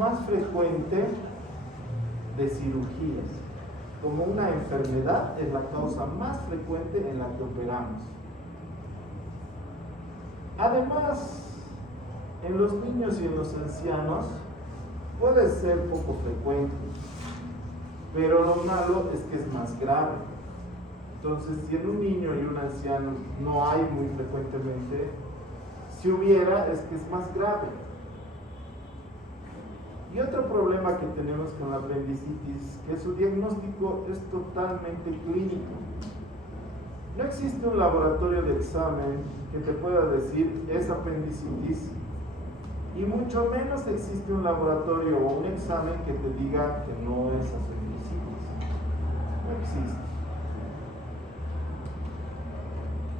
más frecuente de cirugías. Como una enfermedad es la causa más frecuente en la que operamos. Además, en los niños y en los ancianos puede ser poco frecuente, pero lo malo es que es más grave. Entonces, si en un niño y un anciano no hay muy frecuentemente, si hubiera, es que es más grave. Y otro problema que tenemos con la apendicitis, que su diagnóstico es totalmente clínico. No existe un laboratorio de examen que te pueda decir es apendicitis, y mucho menos existe un laboratorio o un examen que te diga que no es apendicitis. No existe.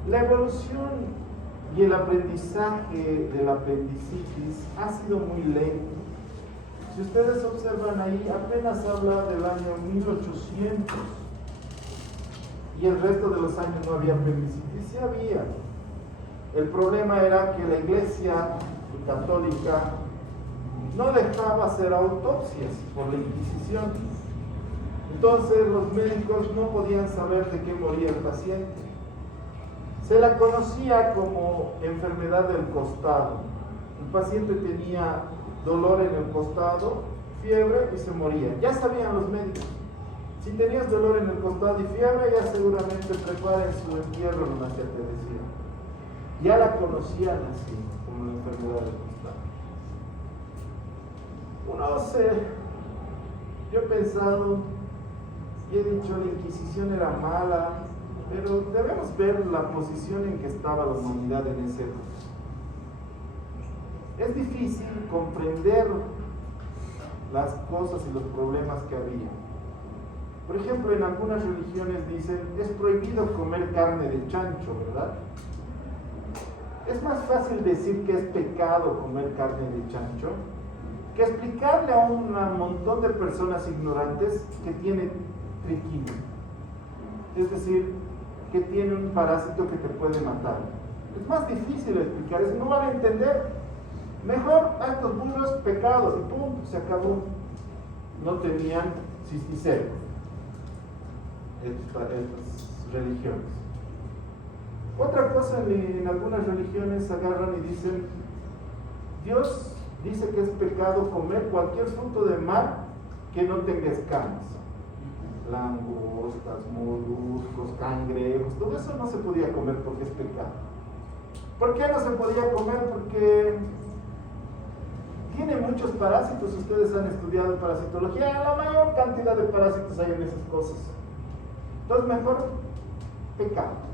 La evolución y el aprendizaje de la apendicitis ha sido muy lento. Si ustedes observan ahí, apenas habla del año 1800 y el resto de los años no había apendicitis. Sí había. El problema era que la Iglesia católica no dejaba hacer autopsias por la Inquisición. Entonces los médicos no podían saber de qué moría el paciente. Se la conocía como enfermedad del costado. El paciente tenía dolor en el costado, fiebre y se moría. Ya sabían los médicos. Si tenías dolor en el costado y fiebre, ya seguramente preparen su entierro, nomás ya te decían. Ya la conocían así, como la enfermedad del costado. Yo he pensado y he dicho, la Inquisición era mala, pero debemos ver la posición en que estaba la humanidad en ese época. Es difícil comprender las cosas y los problemas que había. Por ejemplo, en algunas religiones dicen, es prohibido comer carne de chancho, ¿verdad? Es más fácil decir que es pecado comer carne de chancho que explicarle a un montón de personas ignorantes que tiene triquina. Es decir, que tiene un parásito que te puede matar. Es más difícil explicar eso, no van a entender. Mejor a estos burros pecados y punto, se acabó. No tenían cisticerco estas religiones. Otra cosa, en algunas religiones agarran y dicen, Dios dice que es pecado comer cualquier fruto de mar que no tenga escamas. Langostas, moluscos, cangrejos, todo eso no se podía comer porque es pecado. ¿Por qué no se podía comer? Porque tiene muchos parásitos. Ustedes han estudiado parasitología, la mayor cantidad de parásitos hay en esas cosas. Entonces mejor pecado.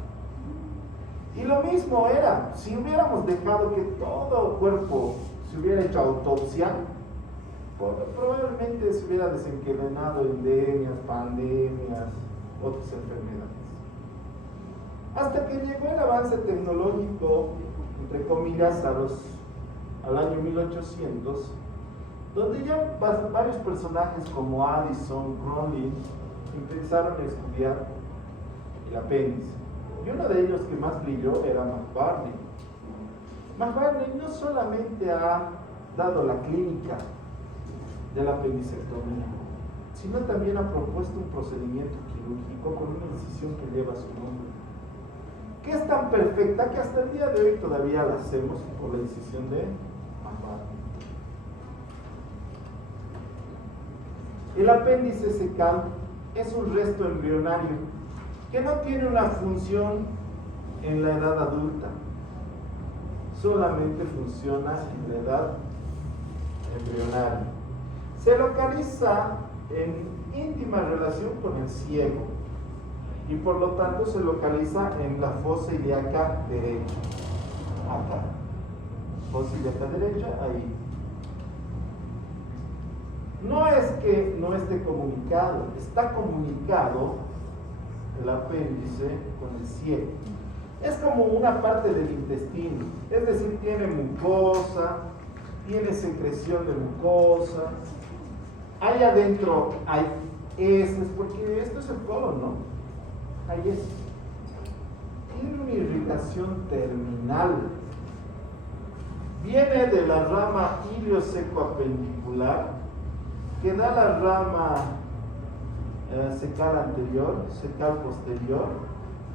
Y lo mismo era, si hubiéramos dejado que todo cuerpo se hubiera hecho autopsia, probablemente se hubiera desencadenado endemias, pandemias, otras enfermedades. Hasta que llegó el avance tecnológico, entre comillas, al año 1800, donde ya varios personajes como Addison, Crowley, empezaron a estudiar el apéndice. Y uno de ellos que más brilló era McBurney. McBurney no solamente ha dado la clínica de la apendicectomía, sino también ha propuesto un procedimiento quirúrgico con una incisión que lleva su nombre, que es tan perfecta que hasta el día de hoy todavía la hacemos por la incisión de McBurney. El apéndice secal es un resto embrionario que no tiene una función en la edad adulta, solamente funciona en la edad embrionaria. Se localiza en íntima relación con el ciego y por lo tanto se localiza en la fosa ilíaca derecha. Acá, fosa ilíaca derecha, ahí. No es que no esté comunicado, está comunicado el apéndice con el ciego. Es como una parte del intestino, es decir, tiene mucosa, tiene secreción de mucosa. Ahí adentro hay heces, porque esto es el colon, ¿no? Hay heces. Tiene una irritación terminal. Viene de la rama ilioseco-apendicular, que da la rama secal anterior, secal posterior,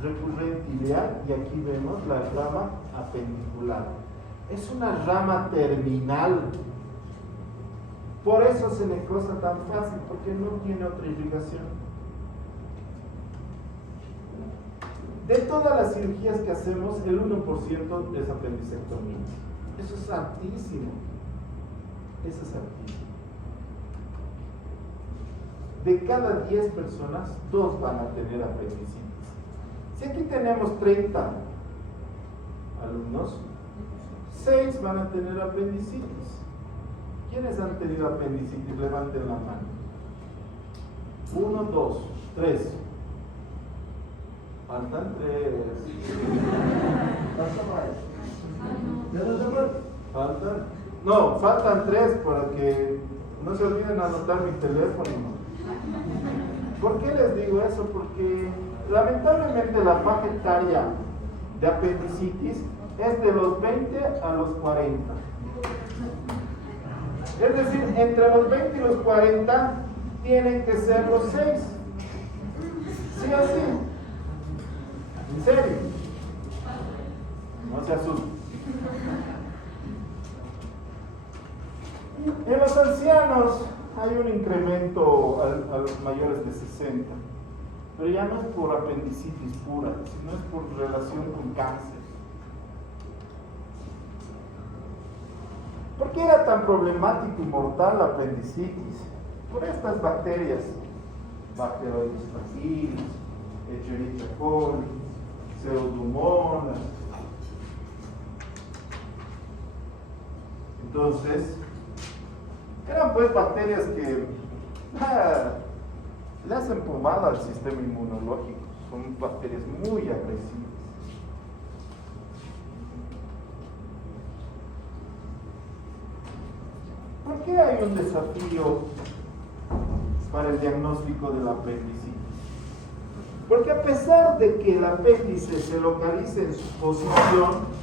recurrente ileal, y aquí vemos la rama apendicular. Es una rama terminal. Por eso se le cosa tan fácil, porque no tiene otra irrigación. De todas las cirugías que hacemos, el 1% es apendicectomía. Eso es altísimo. Eso es altísimo. De cada 10 personas, 2 van a tener apendicitis. Si aquí tenemos 30 alumnos, 6 van a tener apendicitis. ¿Quiénes han tenido apendicitis? Levanten la mano. 1, 2, 3. Faltan 3. Faltan. No, faltan 3 para que no se olviden anotar mi teléfono. ¿Por qué les digo eso? Porque lamentablemente la baja etaria de apendicitis es de los 20 a los 40. Es decir, entre los 20 y los 40 tienen que ser los 6. ¿Sí o sí? ¿En serio? No se asusten. En los ancianos hay un incremento a los mayores de 60, pero ya no es por apendicitis pura, sino es por relación con cáncer. ¿Por qué era tan problemático y mortal la apendicitis? Por estas bacterias, Bacteroides fragilis, Escherichia coli, Pseudomonas. Entonces, eran pues bacterias que le hacen pomada al sistema inmunológico. Son bacterias muy agresivas. ¿Por qué hay un desafío para el diagnóstico del apendicitis? Porque a pesar de que el apéndice se localice en su posición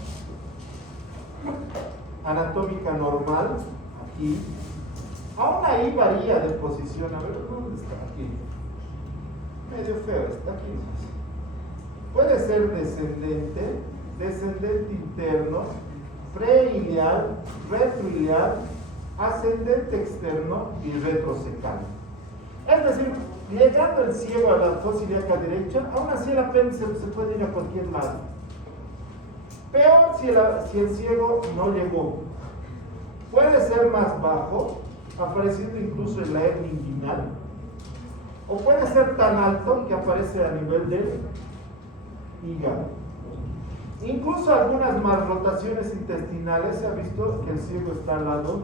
anatómica normal, aquí, aún ahí varía de posición. A ver, ¿dónde está? Aquí. Medio feo, está aquí. Puede ser descendente, descendente interno, preileal, retroileal, ascendente externo y retrocecal. Es decir, llegando el ciego a la fosa ilíaca derecha, aún así el apéndice se puede ir a cualquier lado. Peor si el ciego no llegó. Puede ser más bajo, apareciendo incluso en la hernia inguinal, o puede ser tan alto que aparece a nivel del hígado. Incluso algunas malrotaciones intestinales se ha visto que el ciego está al lado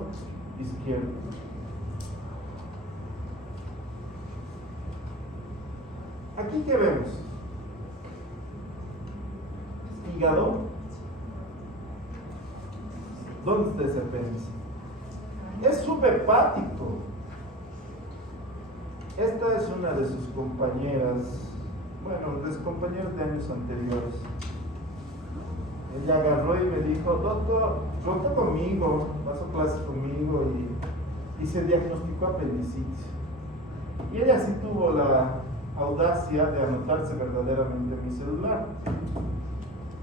izquierdo. Aquí, ¿qué vemos? Hígado. ¿Dónde está ese apéndice? Es subhepático. Esta es una de sus compañeras, bueno, de sus compañeros de años anteriores. Ella agarró y me dijo, doctor, rotó conmigo, pasó clases conmigo y se diagnosticó apendicitis. Y ella sí tuvo la audacia de anotarse verdaderamente en mi celular.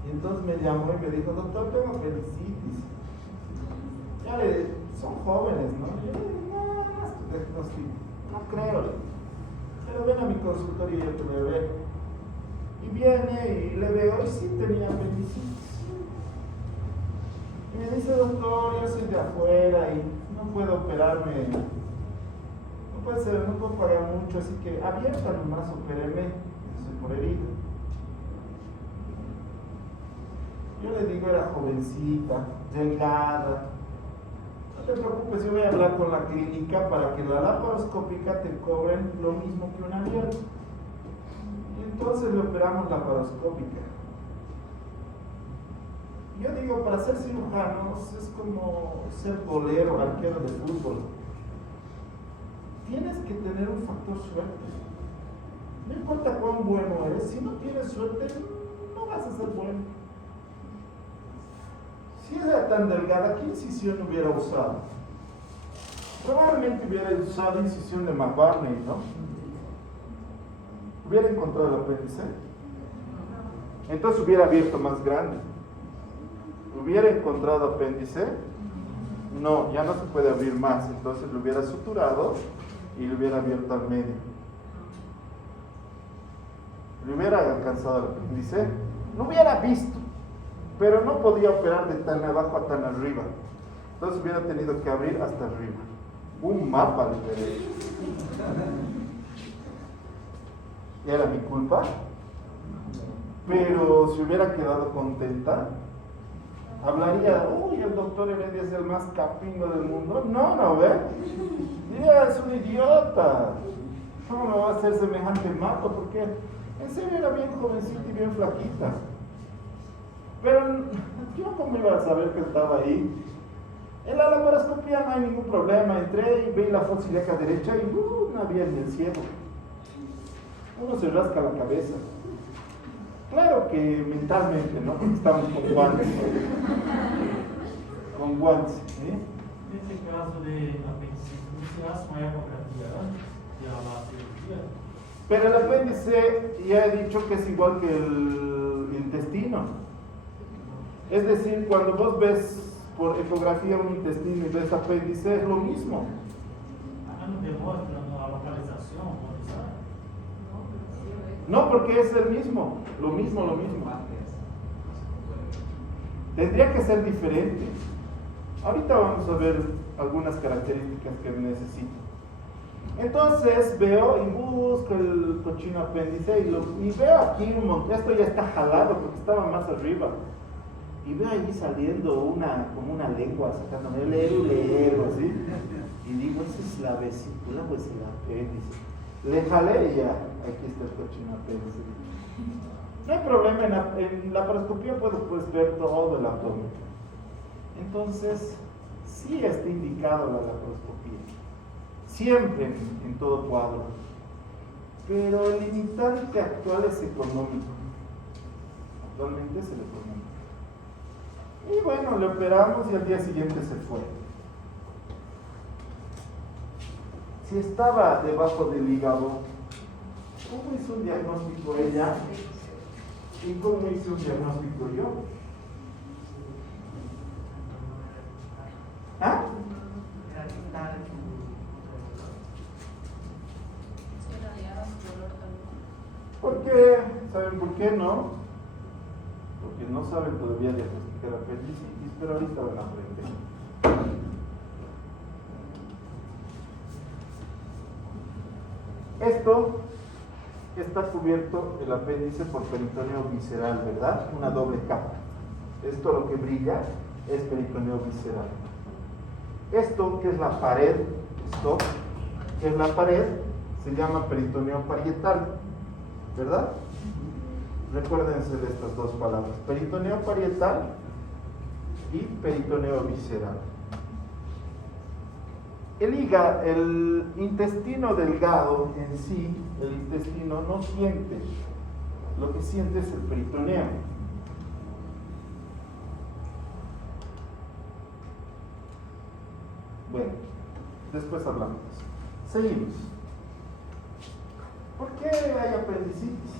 Y entonces me llamó y me dijo, doctor, tengo apendicitis. Ya son jóvenes, ¿no? Y yo le dije, no creo. Pero ven a mi consultorio y yo te voy a ver. Y viene y le veo y sí tenía apendicitis. Y me dice, doctor, yo soy de afuera y no puedo operarme, no puedo pagar mucho, así que abierta nomás, opéreme, soy por herida. Yo le digo, era jovencita, delgada. No te preocupes, yo voy a hablar con la clínica para que la laparoscópica te cobren lo mismo que una abierta. Y entonces le operamos laparoscópica. Yo digo, para ser cirujanos es como ser golero, arquero de fútbol. Tienes que tener un factor suerte. No importa cuán bueno eres, si no tienes suerte, no vas a ser bueno. Si era tan delgada, ¿qué incisión hubiera usado? Probablemente hubiera usado incisión de McBurney, ¿no? ¿Hubiera encontrado el apéndice? Entonces hubiera abierto más grande. ¿Hubiera encontrado apéndice? No, ya no se puede abrir más. Entonces lo hubiera suturado y lo hubiera abierto al medio. ¿Le hubiera alcanzado el apéndice? Lo hubiera visto, pero no podía operar de tan abajo a tan arriba. Entonces hubiera tenido que abrir hasta arriba. Un mapa le hubiera hecho. ¿Era mi culpa? Pero si hubiera quedado contenta, hablaría, uy, el doctor Heredia es el más capingo del mundo. No, no, ¿ve? Diría, es un idiota. ¿Cómo me va a hacer semejante mato? Porque en serio era bien jovencita y bien flaquita. Pero yo cómo iba a saber que estaba ahí. En la laparoscopía no hay ningún problema. Entré y vi la fosa ilíaca derecha y no había ni el cielo. Uno se rasca la cabeza. Claro que mentalmente, ¿no? Porque estamos con guantes. Con guantes, ¿sí? En este caso de apendicitis, ¿se hace una ecografía antes de la cirugía? Pero el apéndice ya he dicho que es igual que el intestino. Es decir, cuando vos ves por ecografía un intestino y ves apéndice, es lo mismo. Acá no demuestra la localización, ¿no sabe? No, porque es el mismo, lo mismo. Tendría que ser diferente. Ahorita vamos a ver algunas características que necesito. Entonces veo y busco el cochino apéndice y veo aquí un montón. Esto ya está jalado porque estaba más arriba. Y veo ahí saliendo como una lengua, sacándome el así. Y digo, ¿esa es la vesícula o es el apéndice? Le jalé y ya, aquí está el cochino apéndice. No hay problema, en la laparoscopía puedes ver todo el abdomen. Entonces, sí está indicado la laparoscopía. Siempre en todo cuadro. Pero el limitante actual es económico. Actualmente es el económico. Y bueno, le operamos y al día siguiente se fue. Si estaba debajo del hígado, ¿cómo hizo un diagnóstico ella? ¿Y cómo hice un diagnóstico yo? ¿Ah? ¿Por qué? ¿Saben por qué no? Porque no saben todavía diagnosticar apendicitis, pero ahorita van a aprender. Esto está cubierto el apéndice por peritoneo visceral, ¿verdad? Una doble capa. Esto lo que brilla es peritoneo visceral. Esto que es la pared, se llama peritoneo parietal, ¿verdad? Recuérdense de estas dos palabras, peritoneo parietal y peritoneo visceral. El intestino delgado en sí, el intestino no siente, lo que siente es el peritoneo. Bueno, después hablamos. Seguimos. ¿Por qué hay apendicitis?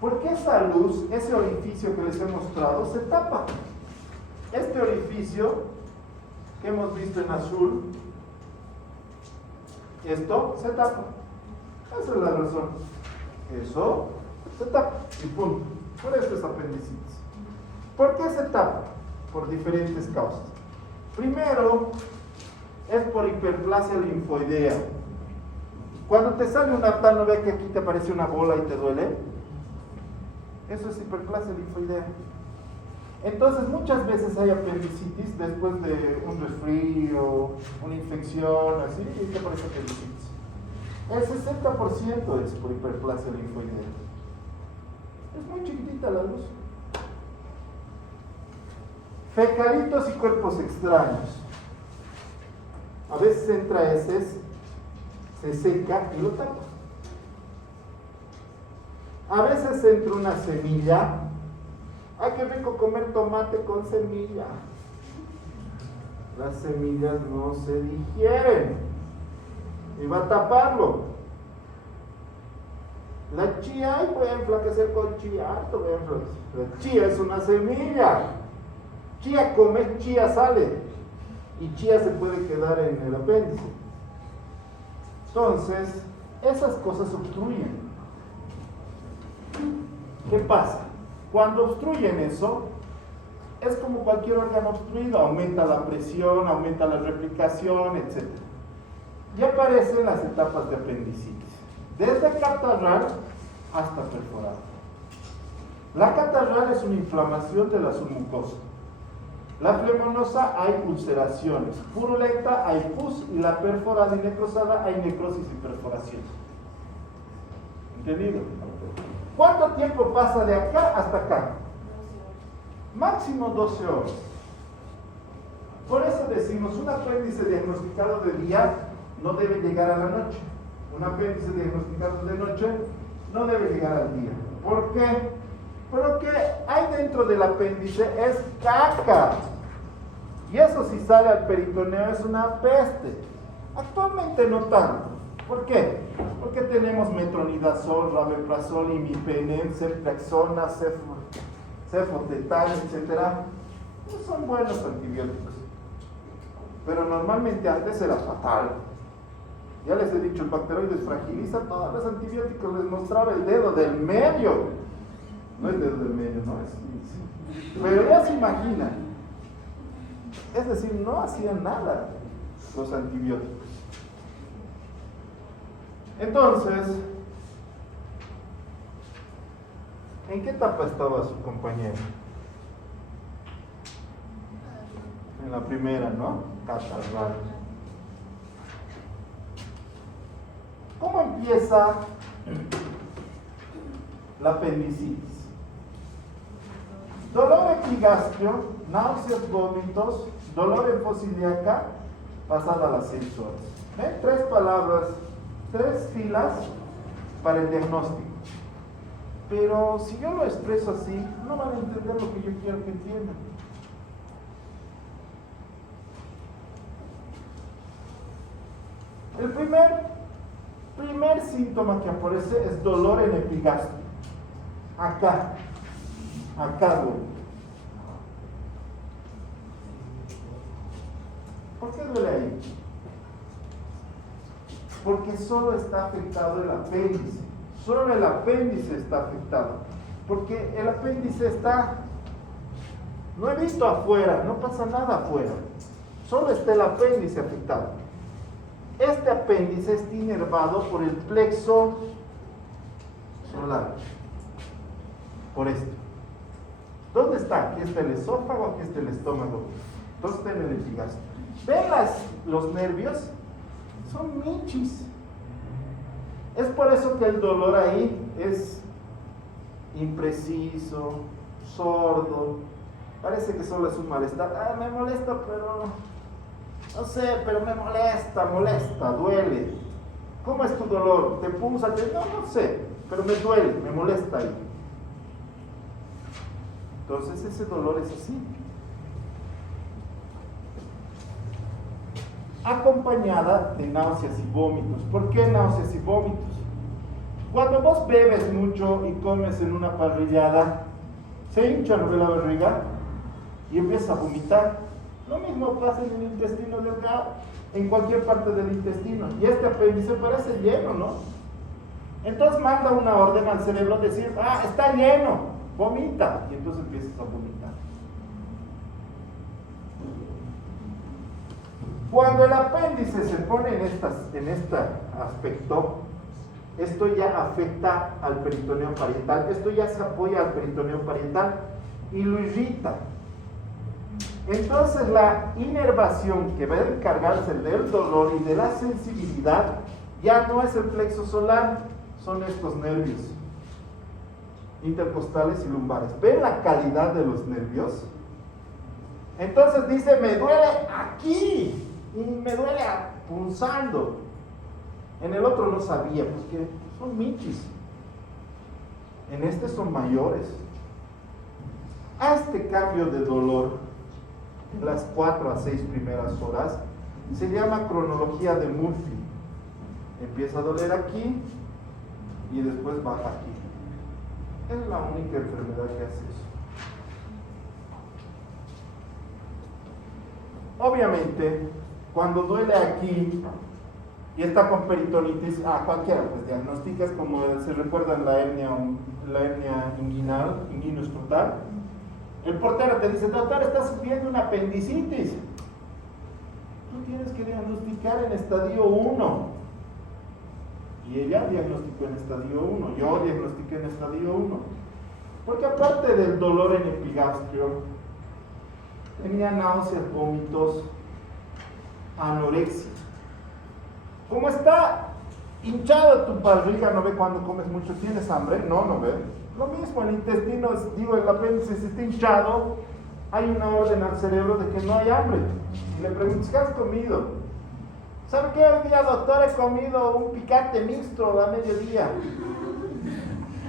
Porque esa luz, ese orificio que les he mostrado, se tapa. Este orificio que hemos visto en azul, esto se tapa. Esa es la razón. Eso se tapa y punto. Por eso es apendicitis. ¿Por qué se tapa? Por diferentes causas. Primero, es por hiperplasia linfoidea. Cuando te sale un aptal, ¿no ve que aquí te aparece una bola y te duele? Eso es hiperplasia linfoidea. Entonces, muchas veces hay apendicitis después de un resfrío, una infección, así, y te aparece apendicitis. El 60% es por hiperplasia linfoidea. Es muy chiquitita la luz. Fecalitos y cuerpos extraños. A veces entra heces, se seca y lo tapa. A veces entra una semilla, ¡Ay, qué rico comer tomate con semilla! Las semillas no se digieren y va a taparlo. La chía, ay, voy a enflaquecer con chía, la chía es una semilla. Chía come, chía sale, y chía se puede quedar en el apéndice. Entonces, esas cosas obstruyen. ¿Qué pasa? Cuando obstruyen eso, es como cualquier órgano obstruido, aumenta la presión, aumenta la replicación, etc. Y aparecen las etapas de apendicitis, desde catarral hasta perforado. La catarral es una inflamación de la submucosa. La flemonosa hay ulceraciones, purulenta hay pus, y la perforada y necrosada hay necrosis y perforación. ¿Entendido? ¿Cuánto tiempo pasa de acá hasta acá? Máximo 12 horas. Por eso decimos, un apéndice diagnosticado de día no debe llegar a la noche. Un apéndice diagnosticado de noche no debe llegar al día. ¿Por qué? Porque hay dentro del apéndice es caca. Y eso si sale al peritoneo es una peste. Actualmente no tanto. ¿Por qué? Porque tenemos metronidazol, rabeprazol, imipenem, ceftriaxona, cefotetal, etc. No son buenos antibióticos. Pero normalmente antes era fatal. Ya les he dicho, el bacteroides fragiliza todos los antibióticos, les mostraba el dedo del medio. No es dedo del medio, no es. Pero ya se imaginan. Es decir, no hacían nada los antibióticos. Entonces, ¿en qué etapa estaba su compañero? En la primera, ¿no? Catarral. ¿Cómo empieza la apendicitis? Dolor epigastrio, náuseas, vómitos, dolor en fosa ilíaca, pasada las 6 horas. ¿Ven? 3 palabras, 3 filas para el diagnóstico. Pero si yo lo expreso así, no van a entender lo que yo quiero que entiendan. El primer síntoma que aparece es dolor en epigastrio. Acá duele. ¿Por qué duele ahí? Porque solo está afectado el apéndice. Solo el apéndice está afectado. Porque el apéndice está nuevito afuera, no pasa nada afuera. Solo está el apéndice afectado. Este apéndice está inervado por el plexo solar. Por esto. ¿Dónde está? Aquí está el esófago, aquí está el estómago. Entonces está en el epigastrio. ¿Ven los nervios? Son michis. Es por eso que el dolor ahí es impreciso, sordo. Parece que solo es un malestar. Ah, me molesta, pero no sé, pero me molesta, duele. ¿Cómo es tu dolor? ¿Te punza? No sé, pero me duele, me molesta ahí. Entonces ese dolor es así. Acompañada de náuseas y vómitos. ¿Por qué náuseas y vómitos? Cuando vos bebes mucho y comes en una parrillada, se hincha la barriga y empiezas a vomitar. Lo mismo pasa en el intestino delgado, en cualquier parte del intestino. Y este apéndice parece lleno, ¿no? Entonces manda una orden al cerebro decir, está lleno, vomita. Y entonces empiezas a vomitar. Cuando el apéndice se pone en este aspecto, esto ya afecta al peritoneo parietal, esto ya se apoya al peritoneo parietal y lo irrita. Entonces la inervación que va a encargarse del dolor y de la sensibilidad ya no es el plexo solar, son estos nervios intercostales y lumbares. ¿Ven la calidad de los nervios? Entonces dice, me duele aquí y me duele punzando. En el otro no sabía, porque son michis. En este son mayores. a este cambio de dolor en las 4 a 6 primeras horas se llama cronología de Murphy. Empieza a doler aquí y después baja aquí. Es la única enfermedad que hace eso. Obviamente, cuando duele aquí y está con peritonitis, cualquiera pues diagnosticas, como se recuerda en la hernia inguinal, inguino-escrotal. El portero te dice, doctor, está sufriendo una apendicitis. Tú tienes que diagnosticar en estadio 1. Y ella diagnosticó en estadio 1, yo diagnostiqué en estadio 1. Porque aparte del dolor en epigastrio, tenía náuseas, vómitos, anorexia. Como está hinchado tu barriga, ¿no ve cuando comes mucho? ¿Tienes hambre? No ve. Lo mismo, el intestino, el apéndice se está hinchado, hay una orden al cerebro de que no hay hambre. Y le preguntas, ¿qué has comido? ¿Sabe qué? Hoy día, doctor, he comido un picante mixto a mediodía.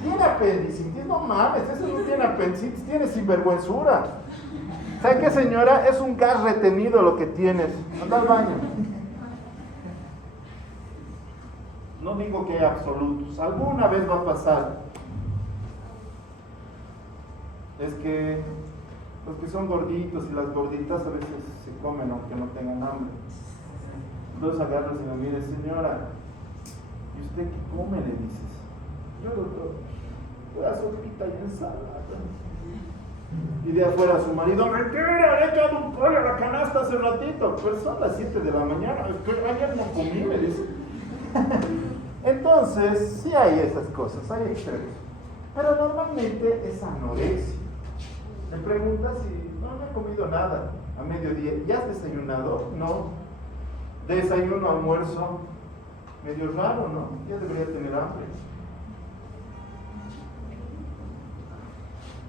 ¿Tiene apendicitis? No mames, eso no tiene apendicitis, tiene sinvergüenzura. ¿Sabe qué, señora? Es un gas retenido lo que tienes. Anda al baño. No digo que hay absolutos, alguna vez va a pasar. Es que los que son gorditos y las gorditas a veces se comen aunque no tengan hambre. Entonces agarras y me mire, señora, ¿y usted qué come? Le dices. Yo, doctor, una sopita y ensalada. Y de afuera su marido, mentira, le he echado un pollo a la canasta hace ratito. Pero son las 7 de la mañana, es que ayer no comí, me dice. Entonces, sí hay esas cosas, hay extremos. Pero normalmente es anorexia. Me preguntas si no he comido nada a mediodía. ¿Ya has desayunado? No. Desayuno, almuerzo, medio raro, ¿no? Ya debería tener hambre.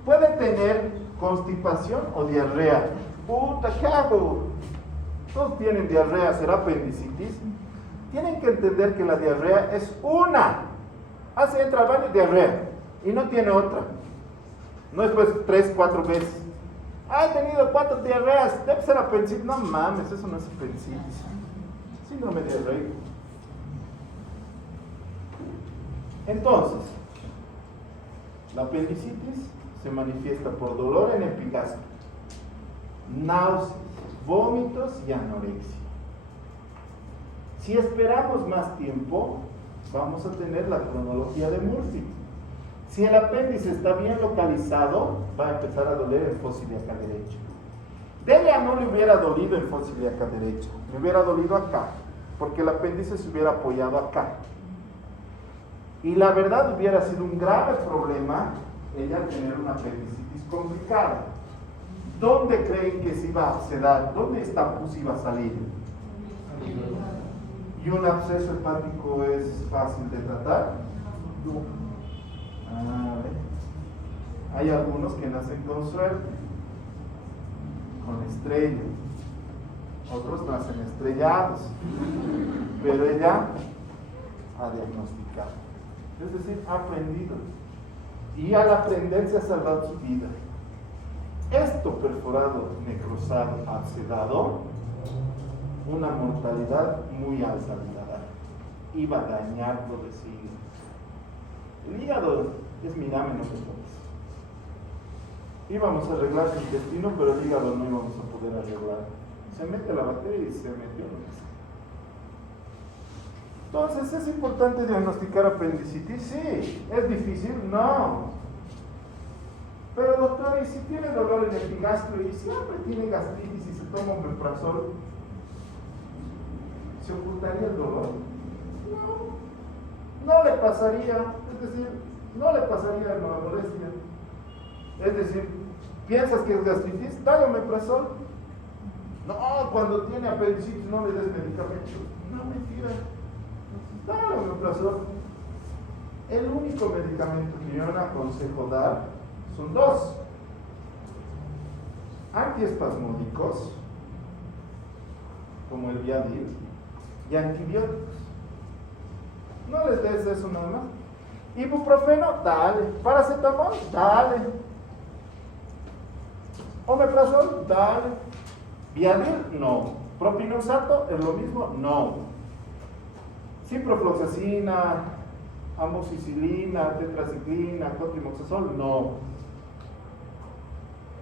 Puede tener constipación o diarrea. Puta, ¿qué hago? Todos tienen diarrea, ¿será apendicitis? Tienen que entender que la diarrea es una. Entra al baño, diarrea. Y no tiene otra. No es pues 3, 4 veces. He tenido 4 diarreas, debe ser apendicitis. No mames, eso no es apendicitis. Síndrome diarreico. Entonces, la apendicitis se manifiesta por dolor en epigastrio, náuseas, vómitos y anorexia. Si esperamos más tiempo, vamos a tener la cronología de Murphy. Si el apéndice está bien localizado, va a empezar a doler en fosa ilíaca derecha. De ella no le hubiera dolido en fosa ilíaca derecha, le hubiera dolido acá, porque el apéndice se hubiera apoyado acá. Y la verdad hubiera sido un grave problema ella tener una apendicitis complicada. ¿Dónde creen que se iba a sedar? ¿Dónde esta pus iba a salir? ¿Y un absceso hepático es fácil de tratar? No. Hay algunos que nacen con suerte, con estrella. Otros nacen estrellados. Pero ella ha diagnosticado. Es decir, ha aprendido. Y al aprender se ha salvado su vida. Esto perforado, necrosado, abscedado, una mortalidad muy alta de la edad. Iba a dañarlo de siglo. El hígado es mirame, no te toques. Íbamos a arreglar el intestino, pero el hígado no íbamos a poder arreglar. Se mete la bacteria y se metió lo que sea. Entonces, ¿es importante diagnosticar apendicitis? Sí. ¿Es difícil? No. Pero doctor, ¿y si tiene dolor en el epigastrio y siempre tiene gastritis y se toma un omeprazol, ¿se ocultaría el dolor? No le pasaría, es decir, no le pasaría la molestia. Es decir, ¿piensas que es gastritis? Dale omeprazol. No, cuando tiene apendicitis no le des medicamento. No, mentira. Dale omeprazol. El único medicamento que yo no aconsejo dar son 2: antiespasmódicos, como el Viadil, y antibióticos. No les des eso nada más. Ibuprofeno, dale. Paracetamol, dale. Omeprazol, dale. Viadir, no. Propinoxato, ¿es lo mismo? No. Ciprofloxacina, amoxicilina, tetraciclina, cotrimoxazol, no.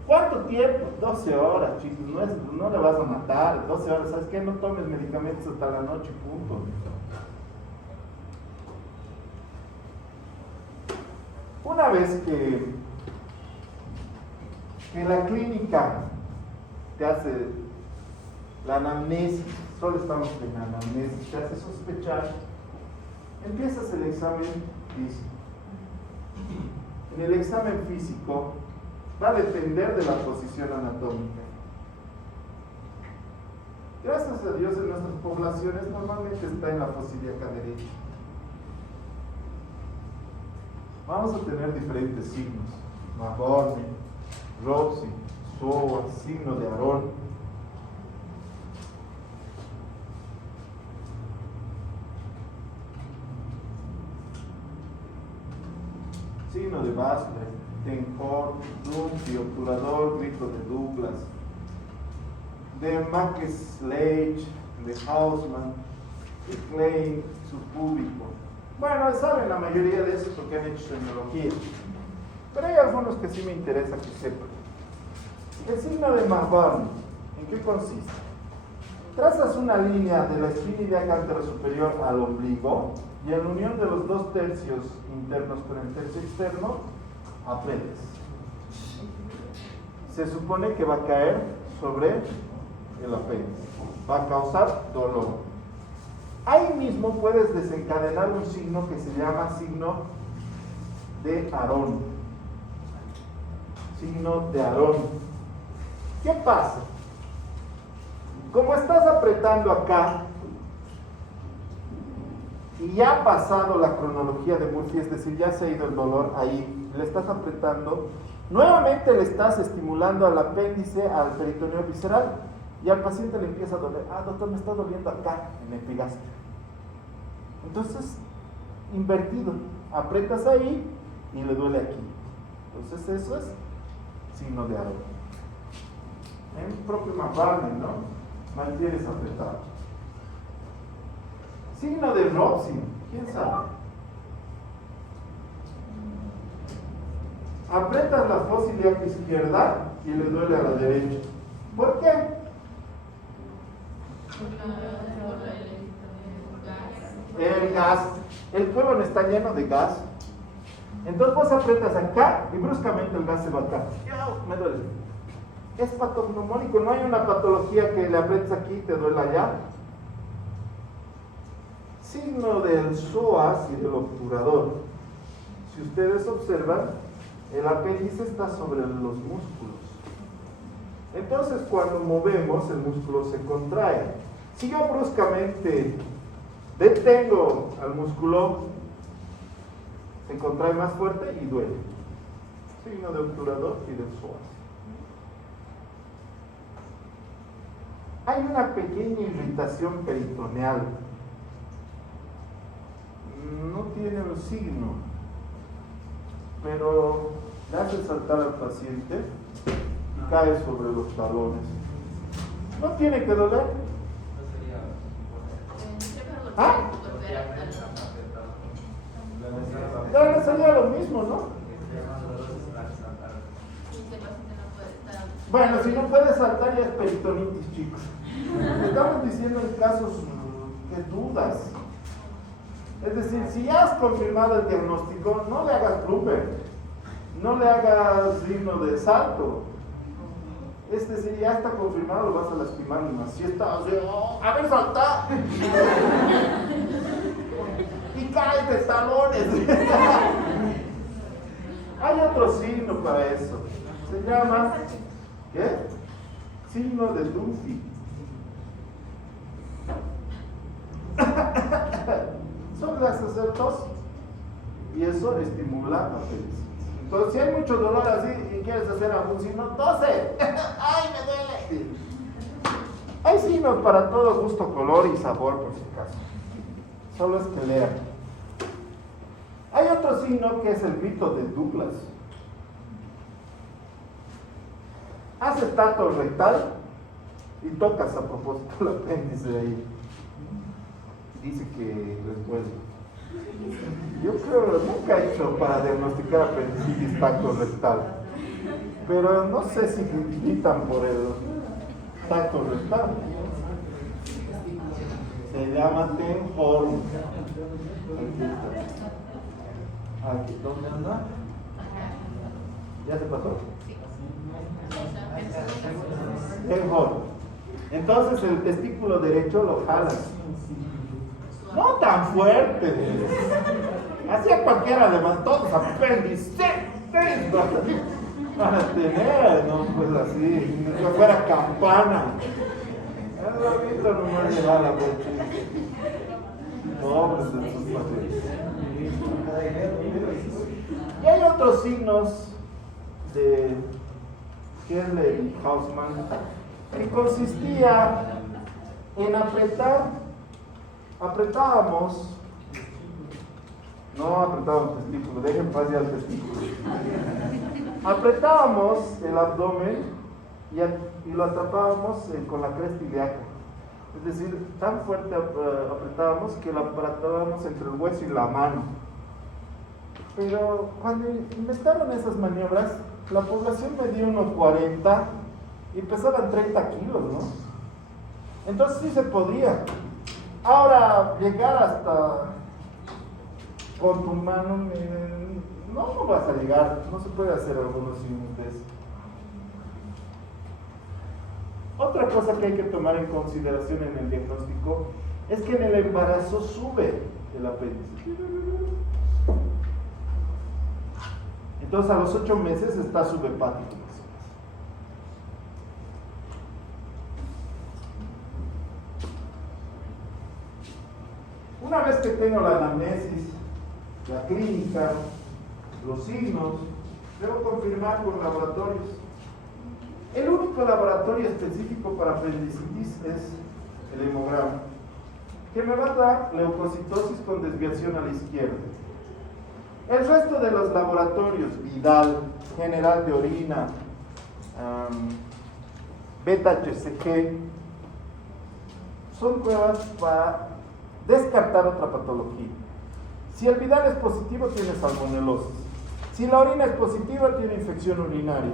¿Cuánto tiempo? 12 horas, chicos, no le vas a matar. 12 horas, ¿sabes qué? No tomes medicamentos hasta la noche, punto. Una vez que la clínica te hace la anamnesis, solo estamos en la anamnesis, te hace sospechar, empiezas el examen físico. En el examen físico va a depender de la posición anatómica. Gracias a Dios en nuestras poblaciones normalmente está en la fosa ilíaca derecha. Vamos a tener diferentes signos: Mahorny, Robson, Psoas, signo de Aarón. Signo de Basler, Tenford, Dunphy, obturador, grito de Douglas, de Mackes-Leach, de Hausmann, de Klein, subpúbico. Bueno, saben la mayoría de eso porque han hecho semiología, pero hay algunos que sí me interesa que sepan. El signo de Mahorny, ¿en qué consiste? Trazas una línea de la espina ilíaca anterosuperior al ombligo y en la unión de los 2 tercios internos con el tercio externo, aprietas. Se supone que va a caer sobre el apéndice, va a causar dolor. Ahí mismo puedes desencadenar un signo que se llama signo de Aarón. Signo de Aarón. ¿Qué pasa? Como estás apretando acá y ya ha pasado la cronología de Murphy, es decir, ya se ha ido el dolor ahí, le estás apretando, nuevamente le estás estimulando al apéndice, al peritoneo visceral, y al paciente le empieza a doler. Ah, doctor, me está doliendo acá, en el epigastrio. Entonces, invertido, apretas ahí y le duele aquí. Entonces eso es signo de Aarón. En propio Mahorny, ¿no? Mantienes apretado. Signo de Robson, ¿quién sabe? Apretas la fosa ilíaca izquierda y le duele a la derecha. ¿Por qué? El gas. El colon está lleno de gas. Entonces vos apretas acá y bruscamente el gas se va acá. Me duele. Es patognomónico, no hay una patología que le apretes aquí y te duela allá. Signo del psoas y del obturador. Si ustedes observan, el apéndice está sobre los músculos. Entonces cuando movemos, el músculo se contrae. Si yo bruscamente detengo al músculo, se contrae más fuerte y duele. Signo de obturador y del psoas. Hay una pequeña irritación peritoneal. No tiene un signo, pero le hace saltar al paciente y cae sobre los talones. ¿No tiene que doler? ¿Ah? Ya sería lo mismo, ¿no? Bueno, si no puede saltar ya es peritonitis, chicos. Estamos diciendo en casos que dudas. Es decir, si ya has confirmado el diagnóstico, no le hagas Blumberg, no le hagas signo de salto. Es decir, ya está confirmado, lo vas a lastimar más. Si está, o sea, a ver, salta. Y cae de talones. Hay otro signo para eso. Se llama, ¿qué? Signo de Dunphy. Solo le haces hacer tos y eso estimula la felicidad. Entonces, si hay mucho dolor así y quieres hacer algún signo, tose. ¡Ay, me duele! Hay signos para todo gusto, color y sabor, por si acaso. Solo es que lean. Hay otro signo que es el grito de Douglas. haces tacto rectal y tocas a propósito el apéndice ahí. Dice que resuelve. Yo creo que nunca he hecho para diagnosticar apendicitis tacto rectal, pero no sé si gritan por el tacto rectal. Se llama Tenholm. Aquí, ¿dónde anda? ¿Ya se pasó? Tenholm. Entonces el testículo derecho lo jalas. No tan fuerte. Hacía cualquiera levantó los apéndices. Para tener, no, pues así, ni que fuera campana. Es lo mismo, nomás le da la vuelta. Pobres de sus pacientes. Y hay otros signos de Kerle y Hausmann que consistía en apretábamos testículo, dejen paz ya el testículo. Apretábamos el abdomen y lo atrapábamos con la cresta ilíaca. Es decir, tan fuerte apretábamos que lo apretábamos entre el hueso y la mano. Pero cuando inventaron esas maniobras, la población medía unos 40 y pesaban 30 kilos, ¿no? Entonces sí se podía. Ahora, llegar hasta con tu mano, no vas a llegar, no se puede hacer algunos signos de eso. Otra cosa que hay que tomar en consideración en el diagnóstico es que en el embarazo sube el apéndice. Entonces a los 8 meses está subhepático. Una vez que tengo la anamnesis, la clínica, los signos, debo confirmar con laboratorios. El único laboratorio específico para apendicitis es el hemograma, que me va a dar leucocitosis con desviación a la izquierda. El resto de los laboratorios, Vidal, General de Orina, beta-HCG, son pruebas para descartar otra patología. Si el Vidal es positivo, tiene salmonelosis. Si la orina es positiva, tiene infección urinaria.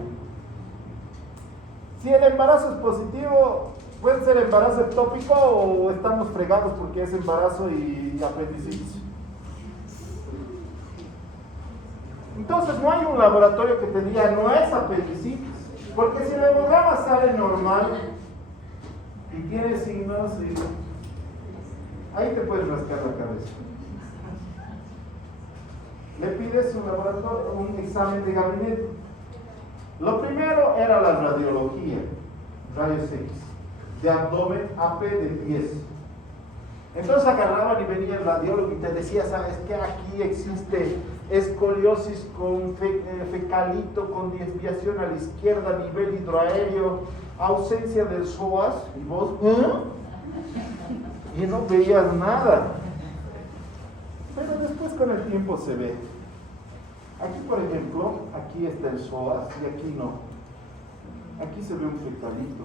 Si el embarazo es positivo, puede ser embarazo ectópico o estamos fregados porque es embarazo y apendicitis. Entonces no hay un laboratorio que te diga no es apendicitis, porque si el hemograma sale normal y tiene signos, ahí te puedes rascar la cabeza. Le pides un laboratorio, un examen de gabinete. Lo primero era la radiología, rayos X, de abdomen AP de 10. Entonces agarraban y venía el radiólogo y te decía, ¿sabes qué? Aquí existe escoliosis con fecalito, con desviación a la izquierda, nivel hidroaéreo, ausencia del psoas. Y vos, y no veías nada. Pero después con el tiempo se ve. Aquí, por ejemplo, aquí está el psoas y aquí no. Aquí se ve un fecalito.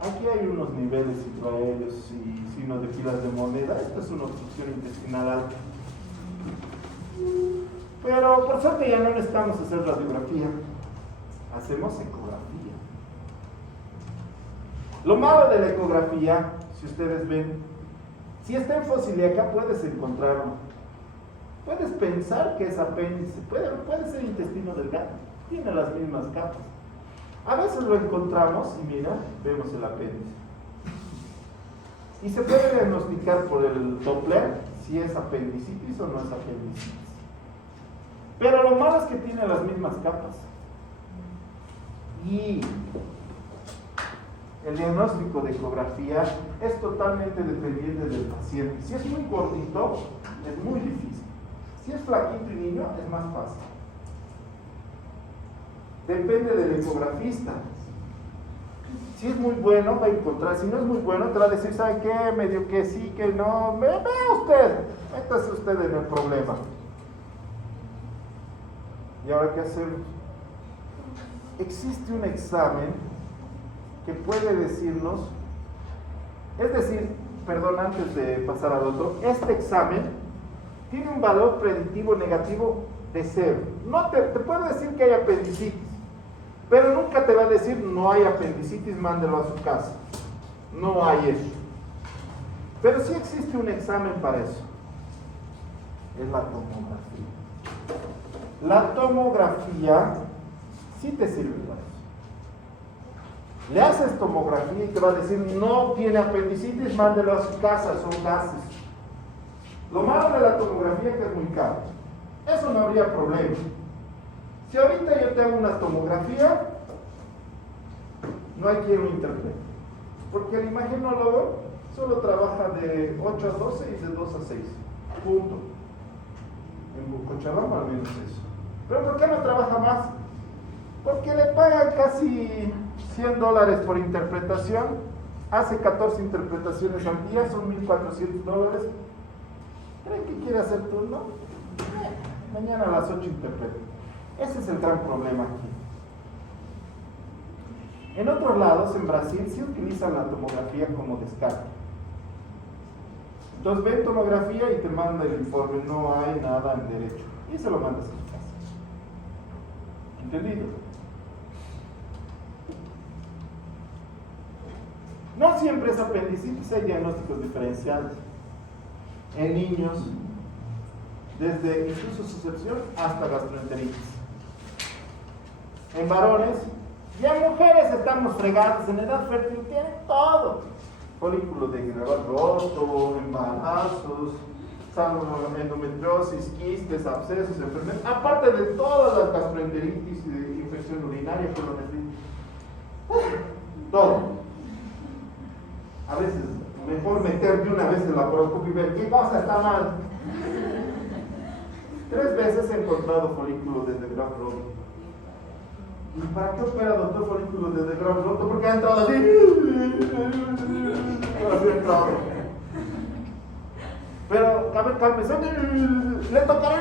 Aquí hay unos niveles hidroaéreos y signos de filas de moneda. Esta es una obstrucción intestinal alta. Pero por suerte ya no necesitamos hacer radiografía. Hacemos ecografía. Lo malo de la ecografía, si ustedes ven, si está en fosiliaca puedes encontrarlo. Puedes pensar que es apéndice, puede ser intestino delgado, tiene las mismas capas. A veces lo encontramos y mira, vemos el apéndice. Y se puede diagnosticar por el Doppler si es apendicitis o no es apendicitis. Pero lo malo es que tiene las mismas capas. Y el diagnóstico de ecografía es totalmente dependiente del paciente. Si es muy gordito, es muy difícil. Si es flaquito y niño, es más fácil. Depende del ecografista. Si es muy bueno, va a encontrar. Si no es muy bueno, te va a decir, ¿sabe qué? Medio que sí, que no. Vea usted. Métase usted en el problema. ¿Y ahora qué hacemos? existe un examen que puede decirnos, es decir, perdón, antes de pasar al otro, este examen tiene un valor predictivo negativo de 0. No te puede decir que hay apendicitis, pero nunca te va a decir no hay apendicitis, mándelo a su casa. No hay eso. Pero sí existe un examen para eso. Es la tomografía. La tomografía sí te sirve para eso. Le haces tomografía y te va a decir no tiene apendicitis, mándelo a su casa, son gases. Lo malo de la tomografía es que es muy caro. Eso no habría problema. Si ahorita yo te hago una tomografía, no hay quien lo interprete. Porque el imagenólogo solo trabaja de 8 a 12 y de 2 a 6. Punto. En Cochabamba al menos eso. ¿Pero por qué no trabaja más? Porque le pagan casi $100 por interpretación. Hace 14 interpretaciones al día, son $1,400. ¿Creen que quiere hacer turno? Mañana a las 8 interpreta. Ese es el gran problema aquí. En otros lados, en Brasil, sí utilizan la tomografía como descarte. Entonces ven tomografía y te manda el informe, no hay nada en derecho. Y se lo mandas a su casa. ¿Entendido? No siempre es apendicitis, hay diagnósticos diferenciales. En niños, desde incluso suscepción hasta gastroenteritis. En varones, y en mujeres estamos fregados, en edad fértil tienen todo. Folículo de Guillain roto, embarazos, endometriosis, quistes, abscesos, enfermedades, aparte de todas las gastroenteritis y de infección urinaria, colonefritis. Todo. A veces, mejor meter de una vez el laparoscopio y ver qué cosa está mal. 3 veces he encontrado folículos de Guillain roto. ¿Y para qué opera doctor folículos de Guillain roto? Porque ha entrado así. Así ha entrado. Pero, a ver, cálmese. Le tocaré.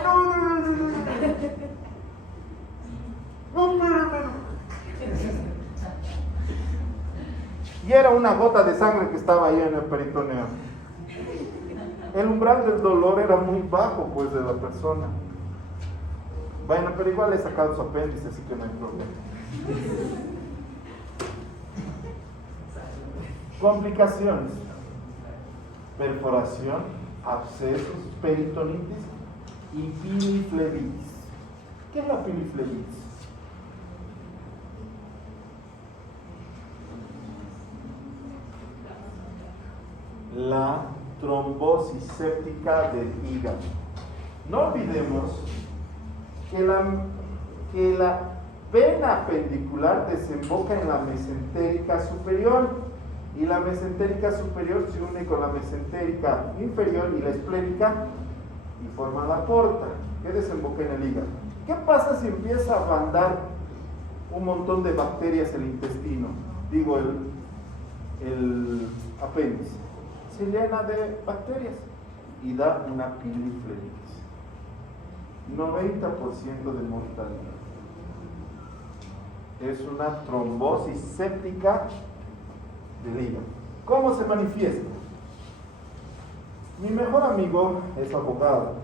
Y era una gota de sangre que estaba ahí en el peritoneo. El umbral del dolor era muy bajo, pues, de la persona. Bueno, pero igual he sacado su apéndice, así que no hay problema. Complicaciones: perforación, abscesos, peritonitis y piliflebitis. ¿Qué es la piliflebitis? La trombosis séptica del hígado. No olvidemos que la vena apendicular desemboca en la mesentérica superior y la mesentérica superior se une con la mesentérica inferior y la esplénica y forma la porta que desemboca en el hígado. ¿Qué pasa si empieza a mandar un montón de bacterias el intestino? Digo, el apéndice se llena de bacterias y da una piliflebitis. 90% de mortalidad. Es una trombosis séptica del hígado. ¿Cómo se manifiesta? Mi mejor amigo es abogado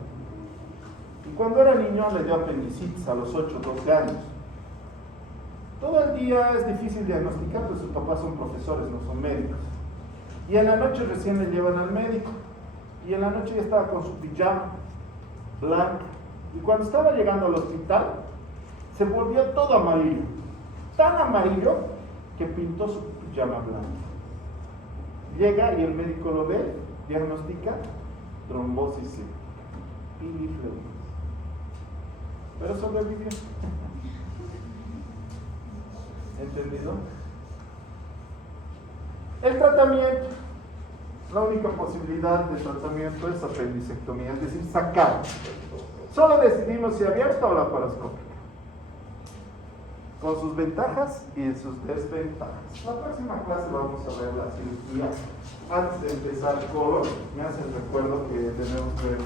y cuando era niño le dio apendicitis a los 8, 12 años. Todo el día es difícil diagnosticar, pues sus papás son profesores, no son médicos. Y en la noche recién le llevan al médico y en la noche ya estaba con su pijama blanco. Y cuando estaba llegando al hospital, se volvió todo amarillo. Tan amarillo que pintó su pijama blanco. Llega y el médico lo ve, diagnostica trombosis piliflebitis. Pero sobrevivió. ¿Entendido? El tratamiento, la única posibilidad de tratamiento es apendicectomía, es decir, sacar. Solo decidimos si abierta o laparoscópica, con sus ventajas y sus desventajas. La próxima clase vamos a ver la cirugía. Antes de empezar colon, me hace el recuerdo que tenemos que ver